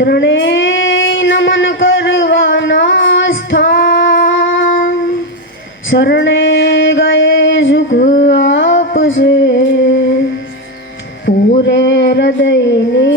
ત્રણેય નમન કરવાના સ્થાન શરણે ગયે સુખ આપશે પૂરે હૃદયની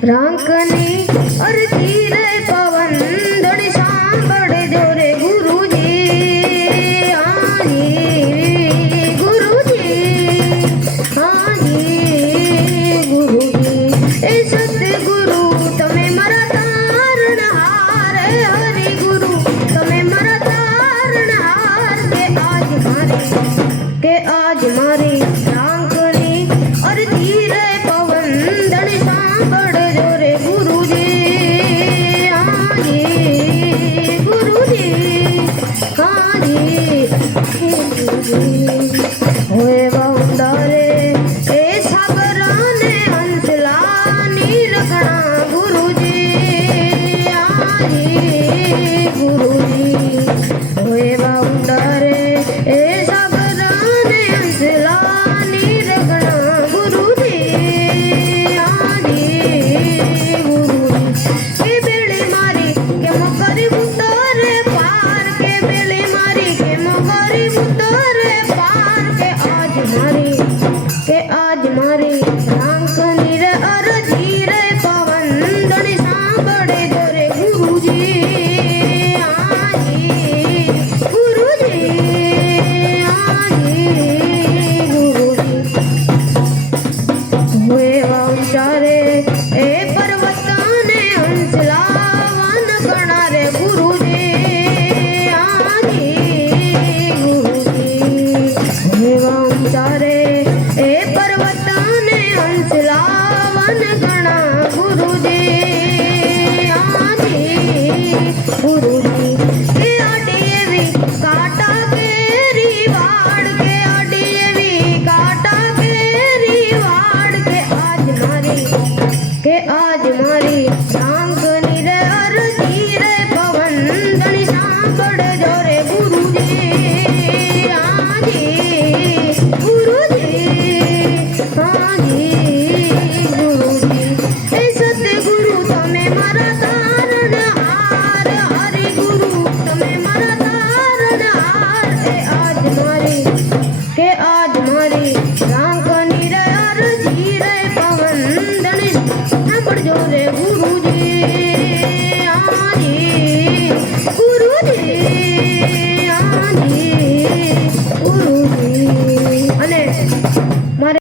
રાંકની અરજી રે પવન ધણી સાંભળે જો રે ગુરુજી હાજી ગુરુજી હાજી ગુરુજી એ સતગુરુ તમે મારા તારણહાર હરિ ગુરુ તમે મારા તારણહાર કે આજ મારી રાંકની અરજી રે પવન ધણી સાંભળે કે આજ મારી રાંક